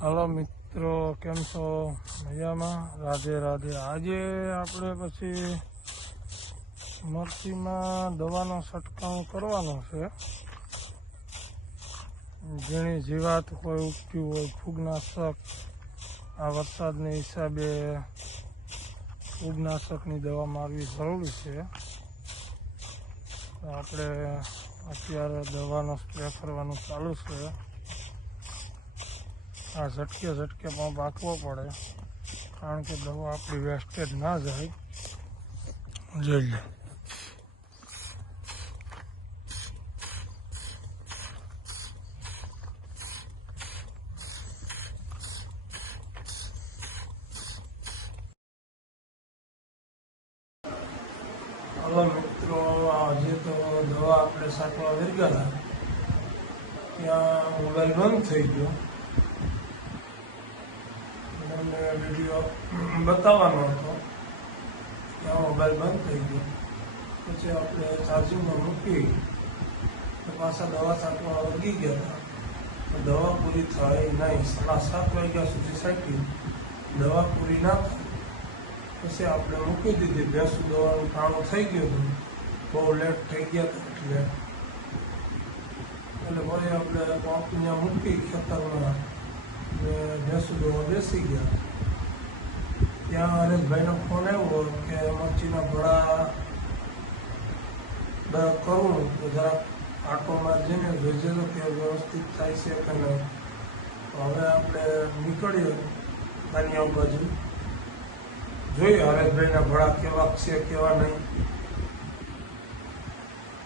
Hello મિત્રો, કેમ છો? મજામાં? રાધે રાધે. આજે આપણે પછી મરચીમાં દવાનો છંટકાવ કરવાનો છે. જેની જીવાત કોઈ ઉગતી હોય, ફૂગનાશક, આ વરસાદને હિસાબે ફૂગનાશકની દવા મારવી જરૂરી છે. તો આપણે અત્યારે દવાનો સ્પ્રે કરવાનું ચાલુ છે. આ ઝટકે પંપ આપવો પડે, કારણ કે દવા આપણી વેસ્ટેજ ના જાય. જોઈ લે. હલો મિત્રો, આજે તો દવા આપણે છાંટવા ગયા ત્યાં મોબાઈલ બંધ થઈ ગયો. તમને વિડીયો બતાવવાનો હતો, ત્યાં મોબાઈલ બંધ થઈ ગયો. પછી આપણે ચાર્જિંગમાં મૂકી પાછા દવા છાંટવા વળગી ગયા હતા. દવા પૂરી થાય નહીં, 7:30 વાગ્યા સુધી છાંટી, દવા પૂરી ના થાય. પછી આપણે મૂકી દીધી. ભેંસું દવાનું કાણું થઈ ગયું હતું, બહુ લેટ થઈ ગયા હતા એટલે પછી આપણે પંપ ત્યાં મૂકી ખેતરમાં ભેંસું દવા બેસી ગયા. ત્યાં હરેશભાઈનો ફોન આવ્યો કે મરચીના ભડા કરું તો જરાક આટોમાં જઈને જોઈજે તો કે વ્યવસ્થિત થાય છે કે નહીં. તો હવે આપણે નીકળીએ તાનિયા બાજુ, જોઈએ હરેશભાઈના ભડા કેવા છે કેવા નહીં.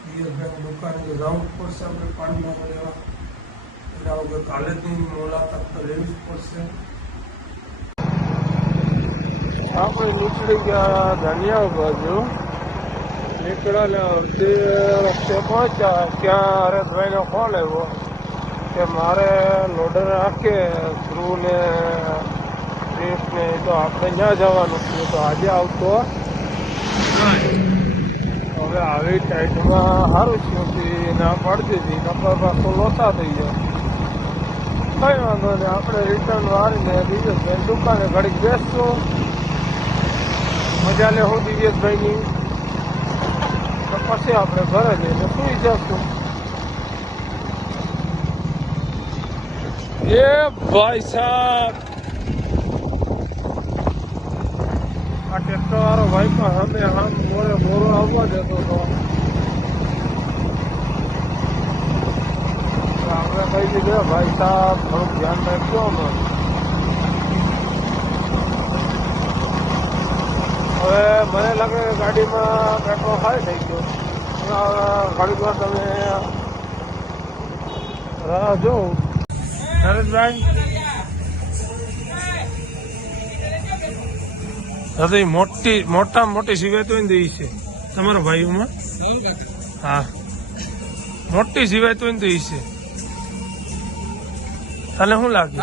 દિયેશભાઈની દુકાને તો જવું પડશે આપણે પાણીમાં લેવા, એટલે વગર કાલેજની મુલાકાત તો લેવી જ પડશે. આપણે નીકળી ગયા ધાનિયા બાજુ. નીકળ્યા અડધી રસ્તે પહોંચ્યા ત્યાં હરેશભાઈનો ફોન આવ્યો કે મારે લોડર રાખે ધ્રુવ ને ને તો આપણે ત્યાં જવાનું છે. તો આજે આવતો હવે આવી ટાઈટમાં સારું થયું ના પાડી દીધી, નંબર પાછો લોસા થઈ જાય. કઈ વાંધો નહીં, આપણે રિટર્ન વાળીને દિવ્યેશભાઈ દુકાને ઘડીક બેસશું, મજા લેવું દિવ્યેશભાઈની. તો પછી આપણે ઘરે જઈને સુઈ જશું. એ ભાઈ સાહેબ, આ ટ્રેક્ટર વાળો ભાઈ પણ આમ મોરો આવવા દેતો હતો. આપણે કહી દીધું ભાઈ સાહેબ થોડુંક ધ્યાન રાખજો. હવે મને લાગે કે ગાડીમાં પેટ્રોલ ખાલી થઈ ગયો. ગાડીમાં તમે રાહ જોઉં. નરેશભાઈ દાદા મોટામાં મોટી સિવાય તો દઈ છે તમારા ભાઈઓમાં. હા, મોટી સિવાય તો દઈ છે. તને શું લાગે?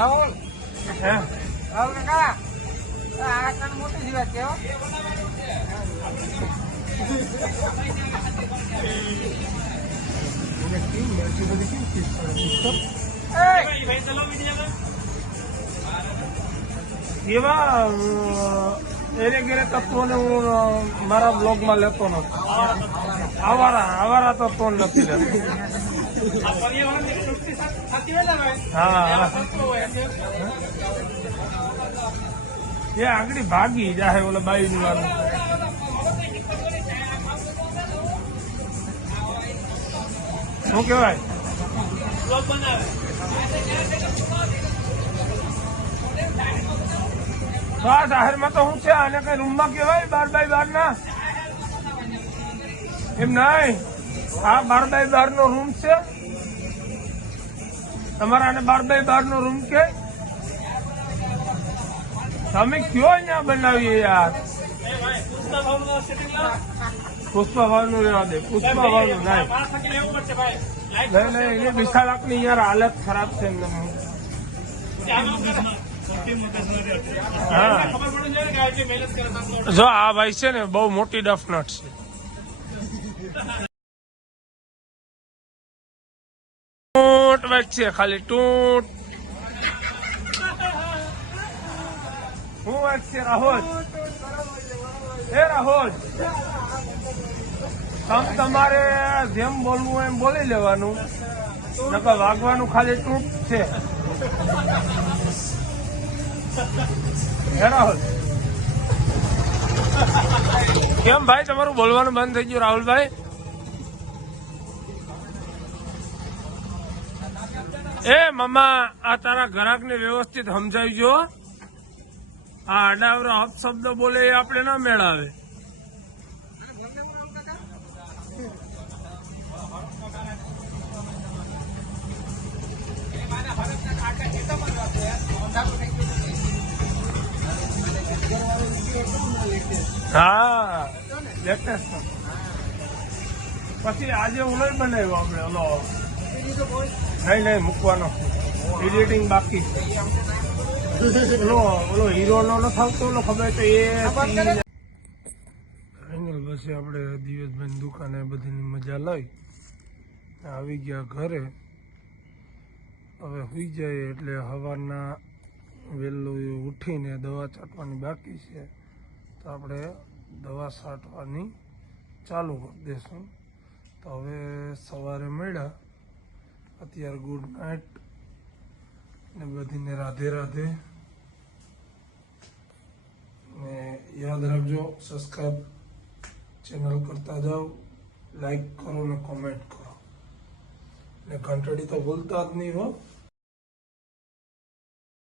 હે એવા એને ઘેરે તત્વોને હું મારા બ્લોગમાં લેતો નથી. આવારા તત્વો નથી લેતો. હા, એ આગળ ભાગી જાય ઓલા બાઈ ની વાત. શું કેવાય? આ જાહેરમાં તો શું છે? આને કઈ રૂમમાં કેવાય 12x12 ના? એમ નહીં, આ 12x12 નો રૂમ છે તમારા. આને 12x12 નો રૂમ કે તમે કયો અહીંયા બનાવીએ યાર? પુષ્પા ભાવ નું રહેવા દે. પુષ્પા ભાવ નું નહીં, વિશાલાક ની યાર હાલત ખરાબ છે. જો આ ભાઈ છે ને બહુ મોટી ડફનટ છે. ટૂંટ વાત છે, ખાલી ટૂંટ. હું વાત છે રાહુલ? એ રાહુલ, તમારે જેમ બોલવું એમ બોલી લેવાનું, નકર વાગવાનું ખાલી ટૂંક છે. હે રાહુલ, કેમ ભાઈ તમારું બોલવાનું બંધ થઈ ગયું રાહુલભાઈ? એ મામા, આ તારા ગ્રાહકને વ્યવસ્થિત સમજાવજો. આ આડાવરા અપશબ્દ બોલે એ આપણે ના મેળાવે. હા, લેટેસ્ટ. પછી આજે હું નહીં બનાવ્યો આપણે ઓલો. નહીં મૂકવાનો, એડિટિંગ બાકી. ઓલો હીરો નો ન થતો ઓલો ખબર તો એ ફાઇનલ. પછી આપણે દિવસભાઈ દુકાને બધીની મજા લઈ આવી ગયા ઘરે. હવે સુઈ જાય એટલે સવારના વહેલું ઉઠીને દવા છાંટવાની બાકી છે, તો આપણે દવા છાંટવાની ચાલુ કરી દઈશું. તો હવે સવારે મળ્યા, અત્યારે ગુડ નાઇટ ને બધીને રાધે રાધે. ને યાદ રાખજો, સબસ્ક્રાઈબ ચેનલ કરતા જાઓ, લાઈક કરો ને કોમેન્ટ કરો ને ઘંટડી તો ભૂલતા જ નહીં હો.